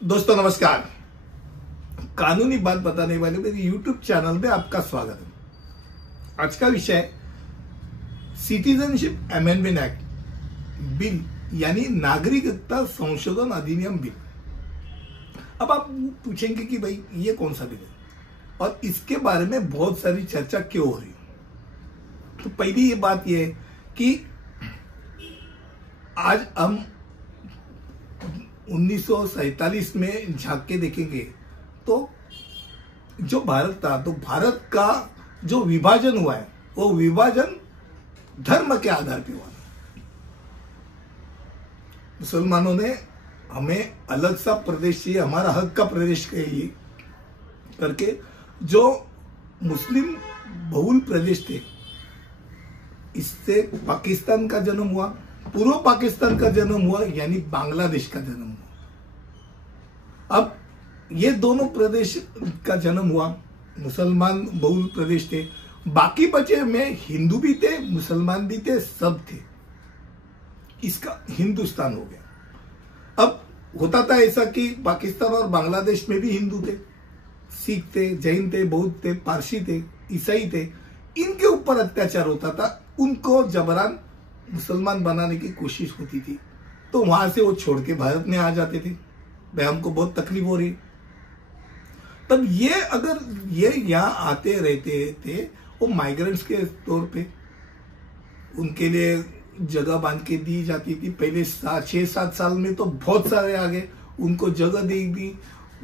दोस्तों नमस्कार। कानूनी बात बताने वाले मेरे YouTube चैनल में आपका स्वागत है। आज का विषय सिटीजनशिप अमेंडमेंट एक्ट बिल यानी नागरिकता संशोधन अधिनियम बिल। अब आप पूछेंगे कि भाई ये कौन सा बिल है और इसके बारे में बहुत सारी चर्चा क्यों हो रही है। तो पहली ये बात ये है कि आज हम 1947 में झांक के देखेंगे तो जो भारत था, तो भारत का जो विभाजन हुआ है वो विभाजन धर्म के आधार पर हुआ। मुसलमानों ने हमें अलग सा प्रदेश चाहिए, हमारा हक का प्रदेश चाहिए करके जो मुस्लिम बहुल प्रदेश थे, इससे पाकिस्तान का जन्म हुआ, पूर्व पाकिस्तान का जन्म हुआ यानी बांग्लादेश का जन्म हुआ। अब ये दोनों प्रदेश का जन्म हुआ, मुसलमान बहुल प्रदेश थे, बाकी बचे में हिंदू भी थे, मुसलमान भी थे, सब थे। इसका हिंदुस्तान हो गया। अब होता था ऐसा कि पाकिस्तान और बांग्लादेश में भी हिंदू थे, सिख थे, जैन थे, बौद्ध थे, पारसी थे, ईसाई थे। इनके ऊपर अत्याचार होता था, उनको जबरन मुसलमान बनाने की कोशिश होती थी। तो वहां से वो छोड़ के भारत में आ जाते थे, भाई हमको बहुत तकलीफ हो रही। तब ये अगर ये यहाँ आते रहते थे, वो माइग्रेंट्स के तौर पे उनके लिए जगह बांध के दी जाती थी। पहले 6-7 साल में तो बहुत सारे आ गए, उनको जगह दी,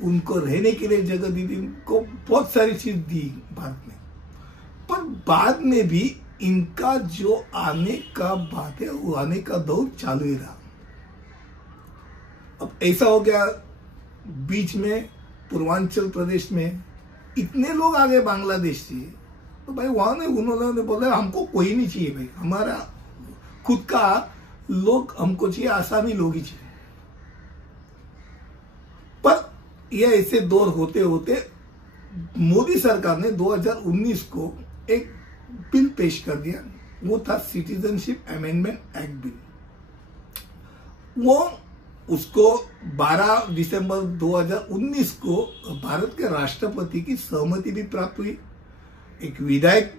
उनको रहने के लिए जगह दी, उनको बहुत सारी चीज दी भारत में। पर बाद में भी इनका जो आने का बात है, वो आने का दौर चालू ही रहा। अब ऐसा हो गया, बीच में पूर्वांचल प्रदेश में इतने लोग आ गए बांग्लादेश से, तो भाई वहां ने उन्होंने बोला हमको कोई नहीं चाहिए, भाई हमारा खुद का लोग हमको चाहिए, आसामी लोग ही चाहिए। पर यह ऐसे दौर होते होते मोदी सरकार ने 2019 को एक बिल पेश कर दिया, वो था सिटीजनशिप अमेंडमेंट एक्ट बिल। वो उसको 12 दिसंबर 2019 को भारत के राष्ट्रपति की सहमति भी प्राप्त हुई। एक विधायक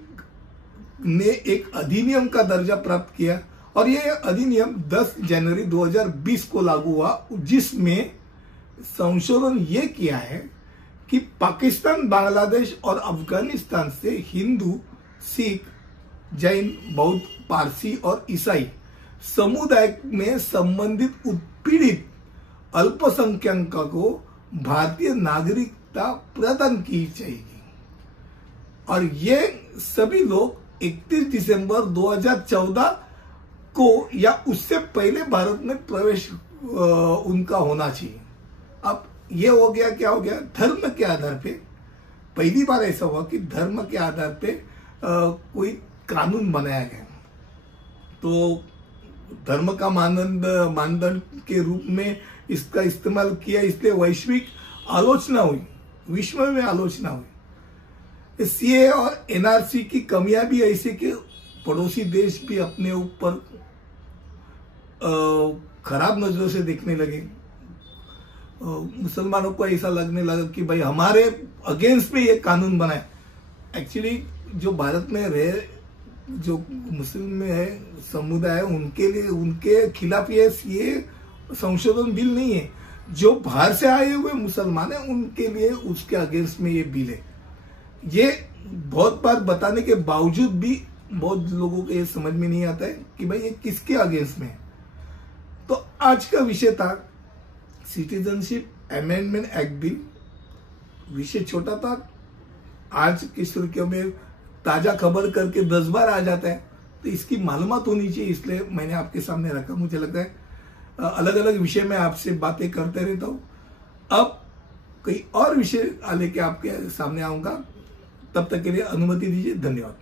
ने एक अधिनियम का दर्जा प्राप्त किया और यह अधिनियम 10 जनवरी 2020 को लागू हुआ, जिसमें संशोधन ये किया है कि पाकिस्तान, बांग्लादेश और अफगानिस्तान से हिंदू, सिख, जैन, बौद्ध, पारसी और ईसाई समुदाय में संबंधित उत्पीड़ित अल्पसंख्यकों को भारतीय नागरिकता प्रदान की जाएगी। और ये सभी लोग 31 दिसंबर 2014 को या उससे पहले भारत में प्रवेश उनका होना चाहिए। अब ये हो गया, क्या हो गया, धर्म के आधार पे पहली बार ऐसा हुआ कि धर्म के आधार पे कोई कानून बनाया गया। तो धर्म का मानदंड के रूप में इसका इस्तेमाल किया, इसलिए वैश्विक आलोचना हुई, विश्व में आलोचना हुई। सीए और एनआरसी की कमियां भी ऐसी कि पड़ोसी देश भी अपने ऊपर खराब नजरों से देखने लगे। मुसलमानों को ऐसा लगने लगा कि भाई हमारे अगेंस्ट में ये कानून बना है। एक्चुअली जो भारत में रहे, जो मुस्लिम में है समुदाय, उनके लिए, उनके खिलाफ ये संशोधन बिल नहीं है। जो बाहर से आए हुए मुसलमान है उनके लिए उसके अगेंस्ट में ये बिल है। ये बहुत बार बताने के बावजूद भी बहुत लोगों को ये समझ में नहीं आता है कि भाई ये किसके अगेंस्ट में है। तो आज का विषय था सिटीजनशिप अमेंडमेंट एक्ट बिल। विषय छोटा था, आज की सुर्खियों में ताजा खबर करके 10 बार आ जाता है, तो इसकी मालूमात होनी चाहिए, इसलिए मैंने आपके सामने रखा। मुझे लगता है अलग अलग विषय में आपसे बातें करते रहता हूं। अब कोई और विषय लेके आपके सामने आऊंगा, तब तक के लिए अनुमति दीजिए। धन्यवाद।